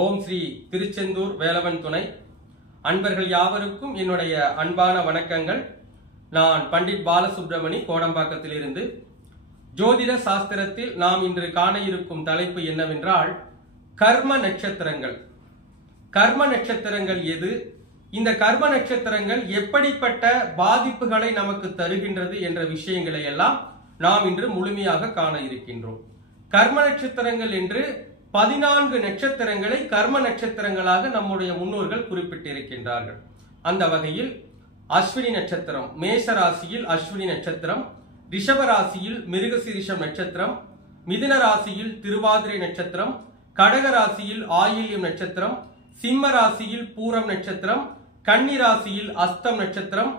ஓம் ஸ்ரீ திருச்செந்தூர் வேலவன் துணை அன்பர்கள் யாவருக்கும் என்னுடைய அன்பான வணக்கங்கள். நான் பண்டிட் பாலசுப்ரமணி கோடம்பாக்கத்திலிருந்து. ஜோதிட சாஸ்திரத்தில் நாம் இன்று காண இருக்கும் தலைப்பு என்னவென்றால் கர்ம நட்சத்திரங்கள். கர்ம நட்சத்திரங்கள் எது? இந்த கர்ம நட்சத்திரங்கள் எப்படிப்பட்ட பாதிப்புகளை நமக்கு தருகின்றது என்ற விஷயங்களை எல்லாம் நாம் இன்று முழுமையாக காண இருக்கின்றோம். கர்ம நட்சத்திரங்கள் என்று 14 நட்சத்திரங்களை கர்ம நட்சத்திரங்களாக நம்முடைய முன்னோர்கள் குறிப்பிட்டிருக்கின்றார்கள். அந்த வகையில் அஸ்வினி நட்சத்திரம், மேஷ ராசியில் அஸ்வினி நட்சத்திரம், ரிஷப ராசியில் மிருகசீரிஷம் நட்சத்திரம், மிதுன ராசியில் திருவாதிரை நட்சத்திரம், கடக ராசியில் ஆயில்யம் நட்சத்திரம், சிம்ம ராசியில் பூரம் நட்சத்திரம், கன்னி ராசியில் அஸ்தம் நட்சத்திரம்,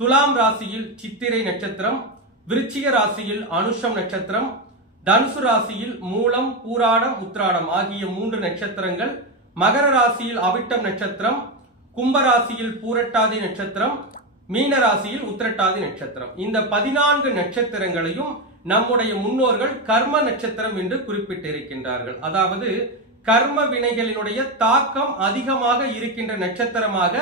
துலாம் ராசியில் சித்திரை நட்சத்திரம், விருச்சிக ராசியில் அனுஷம் நட்சத்திரம், தனுசு ராசியில் மூலம், பூராடம், உத்திராடம் ஆகிய 3 நட்சத்திரங்கள், மகர ராசியில் அவிட்டம் நட்சத்திரம், கும்ப ராசியில் பூரட்டாதி நட்சத்திரம், மீன ராசியில் உத்திரட்டாதி நட்சத்திரம். இந்த 14 நட்சத்திரங்களையும் நம்முடைய முன்னோர்கள் கர்ம நட்சத்திரம் என்று குறிப்பிட்டிருக்கின்றார்கள். அதாவது கர்ம வினைகளினுடைய தாக்கம் அதிகமாக இருக்கின்ற நட்சத்திரமாக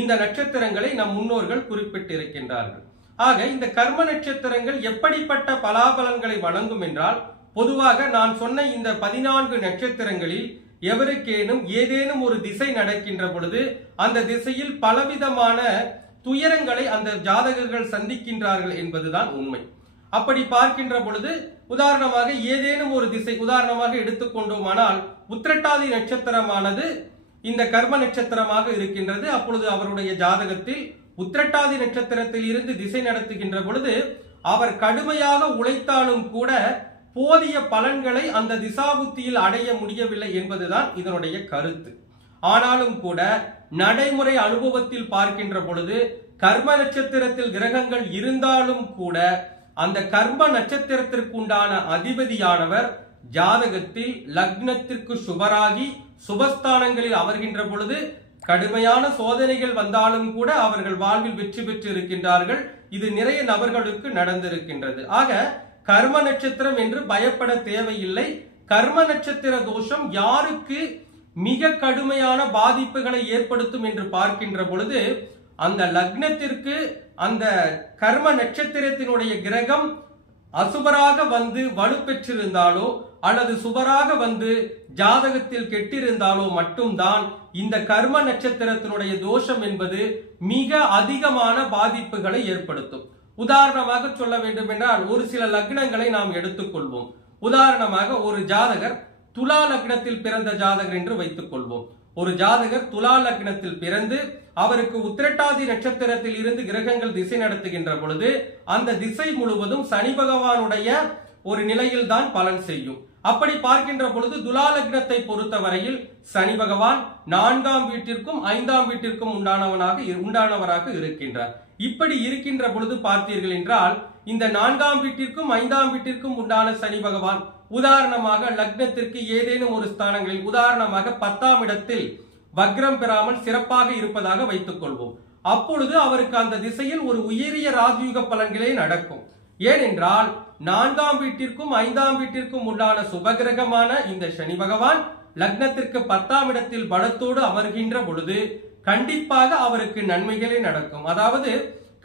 இந்த நட்சத்திரங்களை நம் முன்னோர்கள் குறிப்பிட்டிருக்கின்றார்கள். ஆக இந்த கர்ம நட்சத்திரங்கள் எப்படிப்பட்ட பலாபலன்களை வழங்கும் என்றால், பொதுவாக நான் சொன்ன இந்த 14 நட்சத்திரங்களில் எவருக்கேனும் ஏதேனும் ஒரு திசை நடக்கின்ற பொழுது அந்த திசையில் பலவிதமான துயரங்களை அந்த ஜாதகர்கள் சந்திக்கின்றார்கள் என்பதுதான் உண்மை. அப்படி பார்க்கின்ற பொழுது உதாரணமாக ஏதேனும் ஒரு திசை, உதாரணமாக எடுத்துக்கொண்டோமானால் உத்திரட்டாதி நட்சத்திரமானது இந்த கர்ம நட்சத்திரமாக இருக்கின்றது. அப்பொழுது அவருடைய ஜாதகத்தில் உத்திரட்டாதி நட்சத்திரத்தில் இருந்து திசை நடத்துகின்ற பொழுது அவர் கடுமையாக உழைத்தாலும் கூட போதிய பலன்களை அந்த திசாபுத்தியில் அடைய முடியவில்லை என்பதுதான் இதனுடைய கருத்து. ஆனாலும் கூட நடைமுறை அனுபவத்தில் பார்க்கின்ற பொழுது கர்ம நட்சத்திரத்தில் கிரகங்கள் இருந்தாலும் கூட அந்த கர்ம நட்சத்திரத்திற்கு உண்டான அதிபதியானவர் ஜாதகத்தில் லக்னத்திற்கு சுபராகி சுபஸ்தானங்களில் அமர்கின்ற பொழுது கடுமையான சோதனைகள் வந்தாலும் கூட அவர்கள் வாழ்வில் வெற்றி பெற்று இருக்கின்றார்கள். இது நிறைய நபர்களுக்கு நடந்திருக்கின்றது. ஆக கர்ம நட்சத்திரம் என்று பயப்பட தேவையில்லை. கர்ம நட்சத்திர தோஷம் யாருக்கு மிக கடுமையான பாதிப்புகளை ஏற்படுத்தும் என்று பார்க்கின்ற பொழுது அந்த லக்னத்திற்கு அந்த கர்ம நட்சத்திரத்தினுடைய கிரகம் அசுபராக வந்து வலுப்பெற்றிருந்தாலோ அல்லது சுபராக வந்து ஜாதகத்தில் கெட்டிருந்தாலோ மட்டும்தான் இந்த கர்ம நட்சத்திரத்தினுடைய தோஷம் என்பது மிக அதிகமான பாதிப்புகளை ஏற்படுத்தும். உதாரணமாக சொல்ல வேண்டும் என்றால் ஒரு சில லக்னங்களை நாம் எடுத்துக்கொள்வோம். உதாரணமாக ஒரு ஜாதகர் துலா லக்னத்தில் பிறந்த ஜாதகர் என்று வைத்துக் கொள்வோம். ஒரு ஜாதகர் துலா லக்னத்தில் பிறந்து அவருக்கு உத்திரட்டாதி நட்சத்திரத்தில் இருந்து கிரகங்கள் திசை நடத்துகின்ற பொழுது அந்த திசை முழுவதும் சனி பகவானுடைய ஒரு நிலையில் தான் பலன் செய்யும். அப்படி பார்க்கின்ற பொழுது துலா லக்னத்தை பொறுத்தவரையில் சனி பகவான் 4ஆம் வீட்டிற்கும் 5ஆம் வீட்டிற்கும் உண்டானவராக இருக்கின்றார். இப்படி இருக்கின்ற பொழுது பார்த்தீர்கள் என்றால் இந்த 4ஆம் வீட்டிற்கும் 5ஆம் வீட்டிற்கும் உண்டான சனி பகவான் உதாரணமாக லக்னத்திற்கு ஏதேனும் ஒரு ஸ்தானங்களில் உதாரணமாக 10ஆம் இடத்தில் வக்ரம் பெறாமல் சிறப்பாக இருப்பதாக வைத்துக் கொள்வோம். அப்பொழுது அவருக்கு அந்த திசையில் ஒரு உயரிய ராஜயோக பலன்களே நடக்கும். ஏனென்றால் 4ஆம் வீட்டிற்கும் 5ஆம் வீட்டிற்கும் உண்டான சுபகிரகமான இந்த சனி பகவான் லக்னத்திற்கு 10ஆம் இடத்தில் பலத்தோடு அமர்கின்ற பொழுது கண்டிப்பாக அவருக்கு நன்மைகளே நடக்கும். அதாவது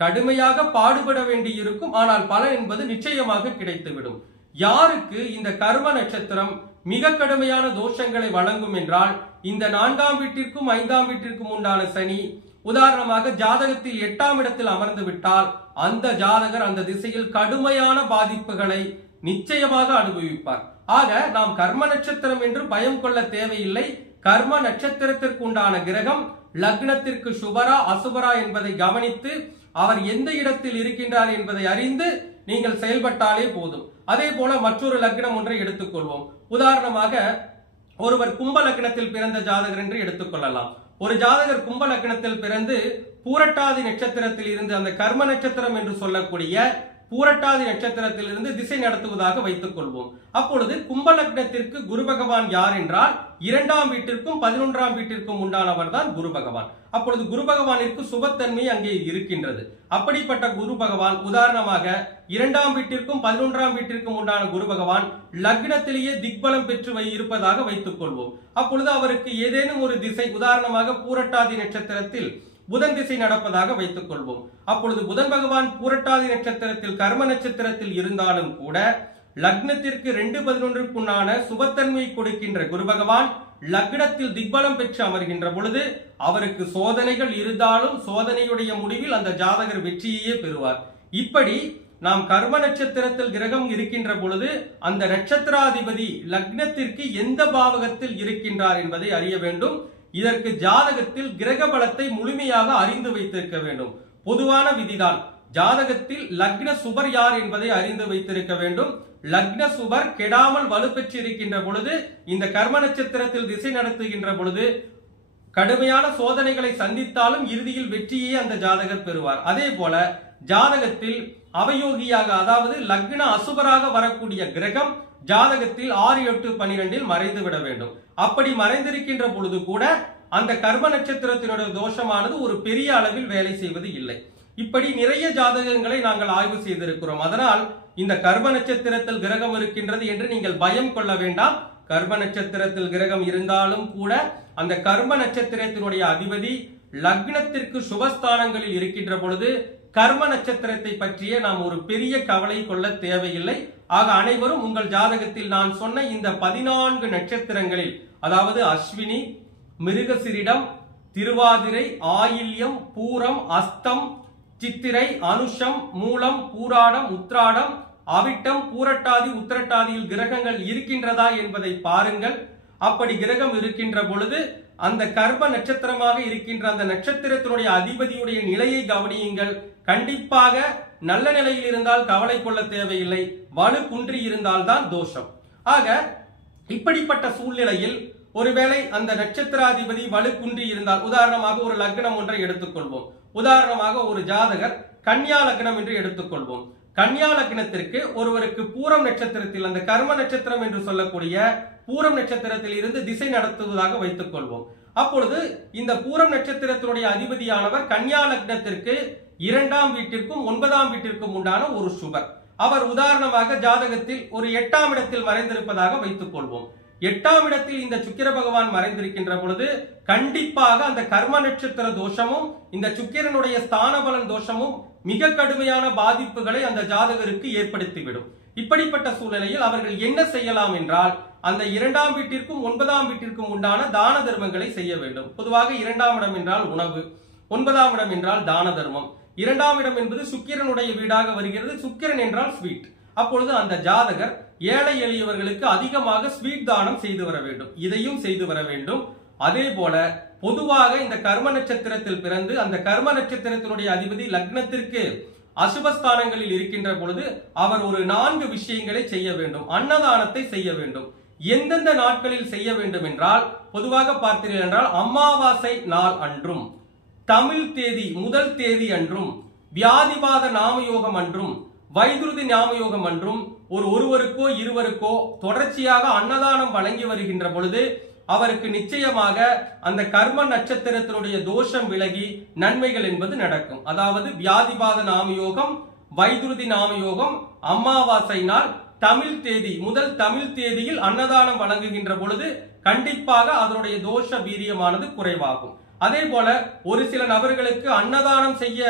கடுமையாக பாடுபட வேண்டி இருக்கும், ஆனால் பலன் என்பது நிச்சயமாக கிடைத்துவிடும். யாருக்கு இந்த கர்ம நட்சத்திரம் மிக கடுமையான தோஷங்களை வழங்கும் என்றால் இந்த 4ஆம் வீட்டிற்கும் 5ஆம் வீட்டிற்கும் உண்டான சனி உதாரணமாக ஜாதகத்தில் 8ஆம் இடத்தில் அமர்ந்து விட்டால் அந்த ஜாதகர் அந்த திசையில் கடுமையான பாதிப்புகளை நிச்சயமாக அனுபவிப்பார். ஆக நாம் கர்ம நட்சத்திரம் என்று பயம் கொள்ள தேவையில்லை. கர்ம நட்சத்திரத்திற்கு உண்டான கிரகம் லக்னத்திற்கு சுபரா அசுபரா என்பதை கவனித்து அவர் எந்த இடத்தில் இருக்கின்றார் என்பதை அறிந்து நீங்கள் செயல்பட்டாலே போதும். அதே போல மற்றொரு லக்னம் ஒன்றை எடுத்துக்கொள்வோம். உதாரணமாக ஒருவர் கும்ப லக்னத்தில் பிறந்த ஜாதகர் என்று எடுத்துக்கொள்ளலாம். ஒரு ஜாதகர் கும்ப லக்னத்தில் பிறந்து பூரட்டாதி நட்சத்திரத்தில் இருந்து அந்த கர்ம நட்சத்திரம் என்று சொல்லக்கூடிய பூரட்டாதி நட்சத்திரத்திலிருந்து திசை நடத்துவதாக வைத்துக் கொள்வோம். அப்பொழுது கும்ப லக்னத்திற்கு குரு பகவான் யார் என்றால் 2ஆம் வீட்டிற்கும் 11ஆம் வீட்டிற்கும் உண்டானவர் தான் குரு பகவான். அப்பொழுது குரு பகவானிற்கு சுபத்தன்மை அங்கே இருக்கின்றது. அப்படிப்பட்ட குரு பகவான் உதாரணமாக 2ஆம் வீட்டிற்கும் 11ஆம் வீட்டிற்கும் உண்டான குரு பகவான் லக்னத்திலேயே திக்பலம் பெற்று இருப்பதாக வைத்துக் கொள்வோம். அப்பொழுது அவருக்கு ஏதேனும் ஒரு திசை, உதாரணமாக பூரட்டாதி நட்சத்திரத்தில் புதன் திசை நடப்பதாக வைத்துக் கொள்வோம். அப்பொழுது புதன் பகவான் பூரட்டாதி நட்சத்திரத்தில் கர்ம நட்சத்திரத்தில் இருந்தாலும் கூட லக்னத்திற்கு 2-11க்குண்டான சுபத்தன்மை கொடுக்கின்ற குரு பகவான் லக்னத்தில் திக்பலம் பெற்று அமர்கின்ற பொழுது அவருக்கு சோதனைகள் இருந்தாலும் சோதனையுடைய முடிவில் அந்த ஜாதகர் வெற்றியையே பெறுவார். இப்படி நாம் கர்ம நட்சத்திரத்தில் கிரகம் இருக்கின்ற பொழுது அந்த நட்சத்திராதிபதி லக்னத்திற்கு எந்த பாவகத்தில் இருக்கின்றார் என்பதை அறிய வேண்டும். இதற்கு ஜாதகத்தில் கிரக பலத்தை முழுமையாக அறிந்து வைத்திருக்க வேண்டும். பொதுவான விதிதான். ஜாதகத்தில் லக்ன சுபர் யார் என்பதை அறிந்து வைத்திருக்க வேண்டும். லக்ன சுபர் கெடாமல் வலுப்பெற்று இருக்கின்ற பொழுது இந்த கர்ம நட்சத்திரத்தில் திசை நடத்துகின்ற பொழுது கடுமையான சோதனைகளை சந்தித்தாலும் இறுதியில் வெற்றியே அந்த ஜாதகர் பெறுவார். அதே போல ஜாதகத்தில் அவயோகியாக, அதாவது லக்ன அசுபராக வரக்கூடிய கிரகம் ஜாதகத்தில் 6, 8, 12 மறைந்து விட வேண்டும். அப்படி மறைந்திருக்கின்ற பொழுது கூட அந்த கர்ம நட்சத்திரத்தினுடைய தோஷமானது ஒரு பெரிய அளவில் வேலை செய்வது இல்லை. இப்படி நிறைய ஜாதகங்களை நாங்கள் ஆய்வு செய்திருக்கிறோம். அதனால் இந்த கர்ம நட்சத்திரத்தில் கிரகம் இருக்கின்றது என்று நீங்கள் பயம் கொள்ள வேண்டாம். கர்ம நட்சத்திரத்தில் கிரகம் இருந்தாலும் கூட அந்த கர்ம நட்சத்திரத்தினுடைய அதிபதி லக்னத்திற்கு சுபஸ்தானங்களில் இருக்கின்ற பொழுது கர்ம நட்சத்திரத்தை பற்றிய நாம் ஒரு பெரிய கவலை கொள்ள தேவையில்லை. ஆக அனைவரும் உங்கள் ஜாதகத்தில் நான் சொன்ன இந்த 14 நட்சத்திரங்களில், அதாவது அஸ்வினி, மிருகசிரிடம், திருவாதிரை, ஆயில்யம், பூரம், அஸ்தம், சித்திரை, அனுஷம், மூலம், பூராடம், உத்ராடம், அவிட்டம், பூரட்டாதி, உத்திரட்டாதியில் கிரகங்கள் இருக்கின்றதா என்பதை பாருங்கள். அப்படி கிரகம் இருக்கின்ற பொழுது அந்த கர்ம நட்சத்திரமாக இருக்கின்ற அந்த நட்சத்திரத்தினுடைய அதிபதியுடைய நிலையை கவனியுங்கள். கண்டிப்பாக நல்ல நிலையில் இருந்தால் கவலை கொள்ள தேவையில்லை. வலு குன்றி இருந்தால் தான் தோஷம். ஆக இப்படிப்பட்ட சூழ்நிலையில் ஒருவேளை அந்த நட்சத்திராதிபதி வலு குன்றி இருந்தால், உதாரணமாக ஒரு லக்னம் ஒன்றை எடுத்துக்கொள்வோம். உதாரணமாக ஒரு ஜாதகர் கன்னியா லக்னம் என்று எடுத்துக்கொள்வோம். கன்னியா லக்னத்திற்கு ஒருவருக்கு பூரம் நட்சத்திரத்தில், அந்த கர்ம நட்சத்திரம் என்று சொல்லக்கூடிய பூரம் நட்சத்திரத்தில் இருந்து திசை நடத்துவதாக வைத்துக் கொள்வோம். அப்பொழுது இந்த பூரம் நட்சத்திரத்தினுடைய அதிபதியானவர் கன்னியா லக்னத்திற்கு 2ஆம் வீட்டிற்கும் 9ஆம் வீட்டிற்கும் உண்டான ஒரு சுபர். அவர் உதாரணமாக ஜாதகத்தில் ஒரு 8ஆம் இடத்தில் மறைந்திருப்பதாக வைத்துக் கொள்வோம். 8ஆம் இடத்தில் இந்த சுக்கிர பகவான் மறைந்திருக்கின்ற பொழுது கண்டிப்பாக அந்த கர்ம நட்சத்திர தோஷமும் இந்த சுக்கிரனுடைய ஸ்தான பலன் தோஷமும் மிக கடுமையான பாதிப்புகளை அந்த ஜாதகருக்கு ஏற்படுத்திவிடும். இப்படிப்பட்ட சூழ்நிலையில் அவர்கள் என்ன செய்யலாம் என்றால், அந்த 2ஆம் வீட்டிற்கும் 9ஆம் வீட்டிற்கும் உண்டான தான தர்மங்களை செய்ய வேண்டும். பொதுவாக 2ஆம் இடம் என்றால் உணவு, 9ஆம் இடம் என்றால் தான தர்மம். 2ஆம் இடம் என்பது சுக்கிரனுடைய வீடாக வருகிறது. சுக்கிரன் என்றால் ஸ்வீட். அப்பொழுது அந்த ஜாதகர் ஏழை எளியவர்களுக்கு அதிகமாக ஸ்வீட் தானம் செய்து வர வேண்டும். இதையும் செய்து வர வேண்டும். அதே போல பொதுவாக இந்த கர்ம நட்சத்திரத்தில் பிறந்து அந்த கர்ம நட்சத்திரத்தினுடைய அதிபதி லக்னத்திற்கு அசுபஸ்தானங்களில் இருக்கின்ற பொழுது அவர் ஒரு 4 விஷயங்களை செய்ய வேண்டும். அன்னதானத்தை செய்ய வேண்டும். எந்தெந்த நாட்களில் செய்ய வேண்டும் என்றால், பொதுவாக பார்த்தீர்கள் என்றால் அமாவாசை நாள் அன்றும், தமிழ் தேதி முதல் தேதி அன்றும், வியாதிபாத நாமயோகம் அன்றும், வைதுருதி நாமயோகம் அன்றும் ஒருவருக்கோ இருவருக்கோ தொடர்ச்சியாக அன்னதானம் வழங்கி வருகின்ற பொழுது அவருக்கு நிச்சயமாக அந்த கர்ம நட்சத்திரத்தினுடைய தோஷம் விலகி நன்மைகள் என்பது நடக்கும். அதாவது வியாதிபாத நாமயோகம், வைதுருதி நாமயோகம், அமாவாசை நாள், தமிழ் தேதி முதல் தமிழ் தேதியில் அன்னதானம் வழங்குகின்ற பொழுது கண்டிப்பாக அதனுடைய தோஷ வீரியமானது குறைவாகும். அதே போல ஒரு சில நபர்களுக்கு அன்னதானம் செய்ய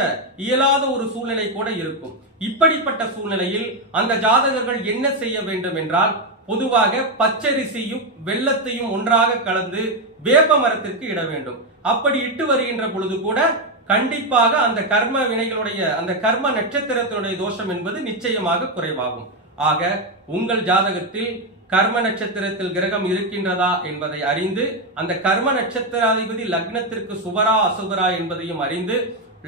இயலாத ஒரு சூழ்நிலை கூட இருக்கும். இப்படிப்பட்ட சூழ்நிலையில் அந்த ஜாதகர்கள் என்ன செய்ய வேண்டும் என்றால், பொதுவாக பச்சரிசியும் வெள்ளத்தையும் ஒன்றாக கலந்து வேப்ப மரத்திற்கு இட வேண்டும். அப்படி இட்டு வருகின்ற பொழுது கூட கண்டிப்பாக அந்த கர்ம வினைகளுடைய அந்த கர்ம நட்சத்திரத்தினுடைய தோஷம் என்பது நிச்சயமாக குறைவாகும். ஆக உங்கள் ஜாதகத்தில் கர்ம நட்சத்திரத்தில் கிரகம் இருக்கின்றதா என்பதை அறிந்து, அந்த கர்ம நட்சத்திராதிபதி லக்னத்திற்கு சுபரா அசுபரா என்பதையும் அறிந்து,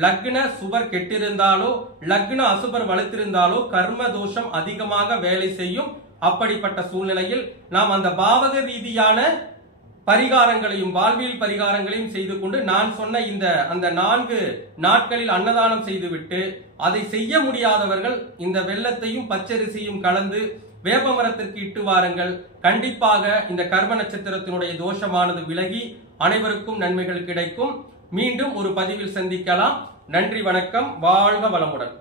லக்ன சுபர் கெட்டிருந்தாலோ லக்ன அசுபர் வளர்த்திருந்தாலோ கர்ம தோஷம் அதிகமாக வேலை செய்யும். அப்படிப்பட்ட சூழ்நிலையில் நாம் அந்த பாவக ரீதியான பரிகாரங்களையும் வாழ்வியல் பரிகாரங்களையும் செய்து கொண்டு நான் சொன்ன அந்த 4 நாட்களில் அன்னதானம் செய்துவிட்டு அதை செய்ய முடியாதவர்கள் இந்த வெல்லத்தையும் பச்சரிசியும் கலந்து வேப்பமரத்திற்கு இட்டு வாருங்கள். கண்டிப்பாக இந்த கர்ம நட்சத்திரத்தினுடைய தோஷமானது விலகி அனைவருக்கும் நன்மைகள் கிடைக்கும். மீண்டும் ஒரு பதிவில் சந்திக்கலாம். நன்றி, வணக்கம், வாழ்க வளமுடன்.